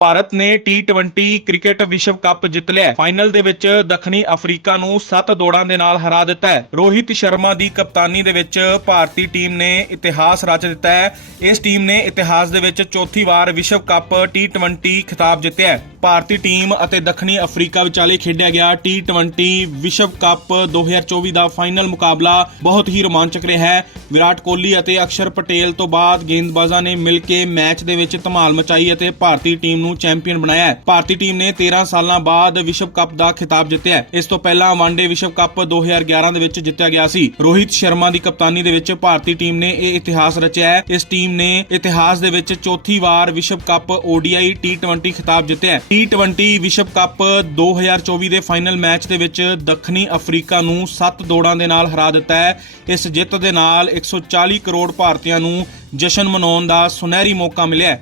ਭਾਰਤ ਨੇ T20 cricket ਵਿਸ਼ਵ cup ਜਿੱਤ ਲਿਆ ਫਾਈਨਲ ਦੇ ਵਿੱਚ ਦੱਖਣੀ ਅਫਰੀਕਾ ਨੂੰ 7 ਦੌੜਾਂ ਦੇ ਨਾਲ ਹਰਾ ਦਿੱਤਾ ਹੈ। ਰੋਹਿਤ ਸ਼ਰਮਾ ਦੀ ਕਪਤਾਨੀ ਦੇ ਵਿੱਚ ਭਾਰਤੀ ਟੀਮ ਨੇ ਇਤਿਹਾਸ ਰਚ ਦਿੱਤਾ ਹੈ। ਇਸ ਟੀਮ ਨੇ ਇਤਿਹਾਸ ਦੇ ਵਿੱਚ ਚੌਥੀ ਵਾਰ ਵਿਸ਼ਵ ਕੱਪ T20 ਖਿਤਾਬ ਜਿੱਤਿਆ ਹੈ। ਭਾਰਤੀ ਟੀਮ ਅਤੇ ਦੱਖਣੀ ਅਫਰੀਕਾ ਵਿਚਾਲੇ ਖੇਡਿਆ ਗਿਆ T20 ਵਿਸ਼ਵ ਕੱਪ 2024 ਦਾ ਫਾਈਨਲ ਮੁਕਾਬਲਾ ਬਹੁਤ ਹੀ ਰੋਮਾਂਚਕ ਰਿਹਾ ਹੈ। ਵਿਰਾਟ ਕੋਹਲੀ ਅਤੇ ਅਕਸ਼ਰ ਪਟੇਲ ਤੋਂ ਬਾਅਦ ਗੇਂਦਬਾਜ਼ਾਂ ਨੇ ਮਿਲ ਕੇ ਮੈਚ ਦੇ ਵਿੱਚ ਧਮਾਲ ਮਚਾਈ ਅਤੇ ਭਾਰਤੀ ਟੀਮ ਨੂੰ ਚੈਂਪੀਅਨ ਬਣਾਇਆ ਹੈ। ਭਾਰਤੀ ਟੀਮ ਨੇ 13 ਸਾਲਾਂ ਬਾਅਦ ਵਿਸ਼ਵ ਕੱਪ ਦਾ ਖਿਤਾਬ ਜਿੱਤਿਆ ਹੈ। ਇਸ ਤੋਂ ਪਹਿਲਾਂ ਵਨਡੇ ਵਿਸ਼ਵ ਕੱਪ 2011 ਦੇ ਵਿੱਚ ਜਿੱਤਿਆ ਗਿਆ ਸੀ। ਰੋਹਿਤ ਸ਼ਰਮਾ ਦੀ ਕਪਤਾਨੀ ਦੇ ਵਿੱਚ ਭਾਰਤੀ ਟੀਮ ਨੇ ਇਹ ਇਤਿਹਾਸ ਰਚਿਆ ਹੈ। ਇਸ ਟੀਮ ਨੇ ਇਤਿਹਾਸ ਦੇ ਵਿੱਚ ਚੌਥੀ ਵਾਰ ਵਿਸ਼ਵ ਕੱਪ ODI T20 ਖਿਤਾਬ ਜਿੱਤਿਆ T20 ਵਿਸ਼ਵ ਕੱਪ 2024 ਦੇ ਫਾਈਨਲ ਮੈਚ ਦੇ ਵਿੱਚ ਦੱਖਣੀ ਅਫਰੀਕਾ ਨੂੰ 7 ਦੌੜਾਂ ਦੇ ਨਾਲ ਹਰਾ ਦਿੱਤਾ ਹੈ। ਇਸ ਜਿੱਤ ਦੇ ਨਾਲ 140 ਕਰੋੜ ਭਾਰਤੀਆਂ ਨੂੰ ਜਸ਼ਨ ਮਨਾਉਣ ਦਾ ਸੁਨਹਿਰੀ ਮੌਕਾ ਮਿਲਿਆ